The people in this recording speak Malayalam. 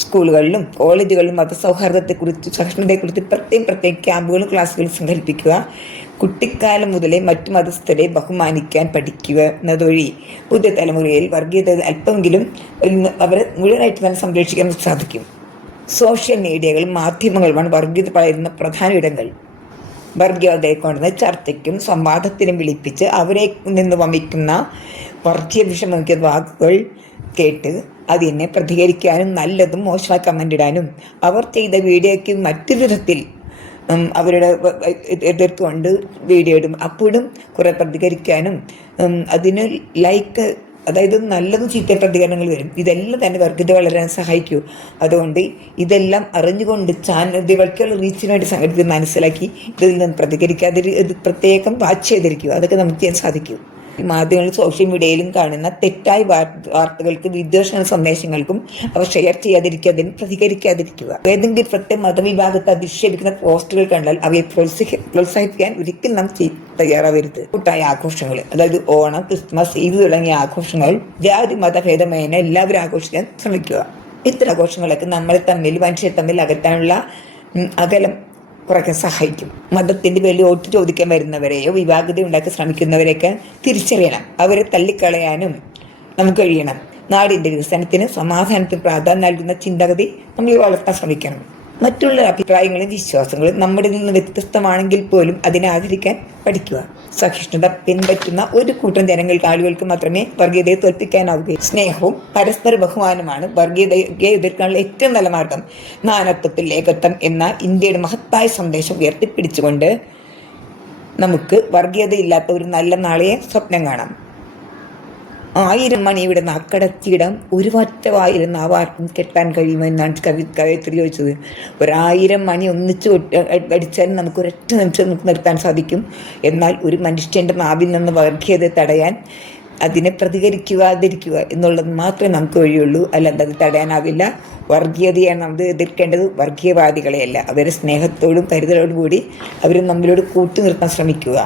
സ്കൂളുകളിലും കോളേജുകളിലും മതസൗഹാർദ്ദത്തെക്കുറിച്ച് സഹിഷ്ണുതയെക്കുറിച്ച് പ്രത്യേകം ക്യാമ്പുകളും ക്ലാസ്സുകളും സംഘടിപ്പിക്കുക. കുട്ടിക്കാലം മുതലേ മറ്റു മതസ്ഥരെ ബഹുമാനിക്കാൻ പഠിക്കുക എന്നതുവഴി പുതിയ തലമുറയിൽ വർഗീയത അല്പമെങ്കിലും അവരെ മുഴുവനായിട്ട് തന്നെ സംരക്ഷിക്കാൻ സാധിക്കും. സോഷ്യൽ മീഡിയകളും മാധ്യമങ്ങളുമാണ് വർഗീയത പടരുന്ന പ്രധാന ഇടങ്ങൾ. വർഗീയതയെ കൊണ്ടുവന്ന് ചർച്ചയ്ക്കും സംവാദത്തിനും വിളിപ്പിച്ച് അവരെ നിന്ന് വമിക്കുന്ന വർഗീയ വിഷമിക്കുന്ന വാക്കുകൾ കേട്ട് അതിനെ പ്രതികരിക്കാനും നല്ലതും മോശമായ കമൻ്റ് ഇടാനും അവർ ചെയ്ത വീഡിയോയ്ക്ക് മറ്റു വിധത്തിൽ അവരുടെ എതിർത്തുകൊണ്ട് വീഡിയോ ഇടും. അപ്പോഴും കുറേ പ്രതികരിക്കാനും അതിന് ലൈക്ക്, അതായത് നല്ലതും ചീത്ത പ്രതികരണങ്ങൾ വരും. ഇതെല്ലാം തന്നെ വർഗീയത വളരാൻ സഹായിക്കൂ. അതുകൊണ്ട് ഇതെല്ലാം അറിഞ്ഞുകൊണ്ട് ചാനലുകൾക്കുള്ള റീച്ചിന് വേണ്ടി സംഘടിച്ച് മനസ്സിലാക്കി ഇതിൽ നിന്ന് ഇത് പ്രത്യേകം വാച്ച് ചെയ്തിരിക്കുക. അതൊക്കെ നമുക്ക് ചെയ്യാൻ സാധിക്കും. മാധ്യമങ്ങളിൽ സോഷ്യൽ മീഡിയയിലും കാണുന്ന തെറ്റായ വാർത്തകൾക്ക് വിദ്വേഷണ സന്ദേശങ്ങൾക്കും അവർ ഷെയർ ചെയ്യാതിരിക്കുക, അതിന് പ്രതികരിക്കാതിരിക്കുക. ഏതെങ്കിലും പ്രത്യേക മതവിഭാഗത്തെ അധിക്ഷേപിക്കുന്ന പോസ്റ്റുകൾ കണ്ടാൽ അവയെ പ്രോത്സാഹിപ്പിക്കാൻ ഒരിക്കലും നാം തയ്യാറാവരുത്. കൂട്ടായ ആഘോഷങ്ങൾ, അതായത് ഓണം, ക്രിസ്മസ്, ഈദ് തുടങ്ങിയ ആഘോഷങ്ങൾ ജാതി മതഭേദമേന എല്ലാവരും ആഘോഷിക്കാൻ ശ്രമിക്കുക. ഇത്തരം ആഘോഷങ്ങളൊക്കെ മനുഷ്യരെ തമ്മിൽ അകറ്റാനുള്ള അകലം കുറയ്ക്കാൻ സഹായിക്കും. മതത്തിൻ്റെ പേരിൽ വോട്ട് ചോദിക്കാൻ വരുന്നവരെയോ വിവാഹത ഉണ്ടാക്കി ശ്രമിക്കുന്നവരെയൊക്കെ തിരിച്ചറിയണം. അവരെ തള്ളിക്കളയാനും നമുക്ക് കഴിയണം. നാടിൻ്റെ വികസനത്തിന് സമാധാനത്തിന് പ്രാധാന്യം നൽകുന്ന ചിന്താഗതി നമ്മൾ വളർത്താൻ ശ്രമിക്കണം. മറ്റുള്ള അഭിപ്രായങ്ങളും വിശ്വാസങ്ങളും നമ്മുടെ നിന്ന് വ്യത്യസ്തമാണെങ്കിൽ പോലും അതിനെ ആദരിക്കാൻ പഠിക്കുക. സഹിഷ്ണുത പിൻപറ്റുന്ന ഒരു കൂട്ടം ആളുകൾക്ക് മാത്രമേ വർഗീയതയെ തോൽപ്പിക്കാനാവുകയുള്ളൂ. സ്നേഹവും പരസ്പര ബഹുമാനമാണ് വർഗീയതയെ എതിർക്കാനുള്ള ഏറ്റവും നല്ല മാർഗം. നാനാത്വത്തിൽ ഏകത്വം എന്ന ഇന്ത്യയുടെ മഹത്തായ സന്ദേശം ഉയർത്തിപ്പിടിച്ചുകൊണ്ട് നമുക്ക് വർഗീയതയില്ലാത്ത ഒരു നല്ല നാളെയെ സ്വപ്നം കാണാം. 1000 മണിയുടെ നാക്കടത്തിയിടം ഒരു ഒറ്റവായിരുന്ന ആർക്കും കെട്ടാൻ കഴിയുമെന്നാണ് കവയിത്രി ചോദിച്ചത്. 1000 മണി ഒന്നിച്ച് അടിച്ചാലും നമുക്ക് ഒരൊറ്റ നിമിഷം നമുക്ക് നിർത്താൻ സാധിക്കും. എന്നാൽ ഒരു മനുഷ്യൻ്റെ നാവിൽ നിന്ന് വർഗീയത തടയാൻ അതിനെ പ്രതികരിക്കാതിരിക്കുക എന്നുള്ളത് മാത്രമേ നമുക്ക് വഴിയുള്ളൂ. അല്ലാതെ അത് തടയാനാവില്ല. വർഗീയതയാണ് നമ്മൾ എതിർക്കേണ്ടത്, വർഗീയവാദികളെയല്ല. അവരെ സ്നേഹത്തോടും കരുതലോടും കൂടി അവർ നമ്മളോട് കൂട്ടി നിർത്താൻ ശ്രമിക്കുക.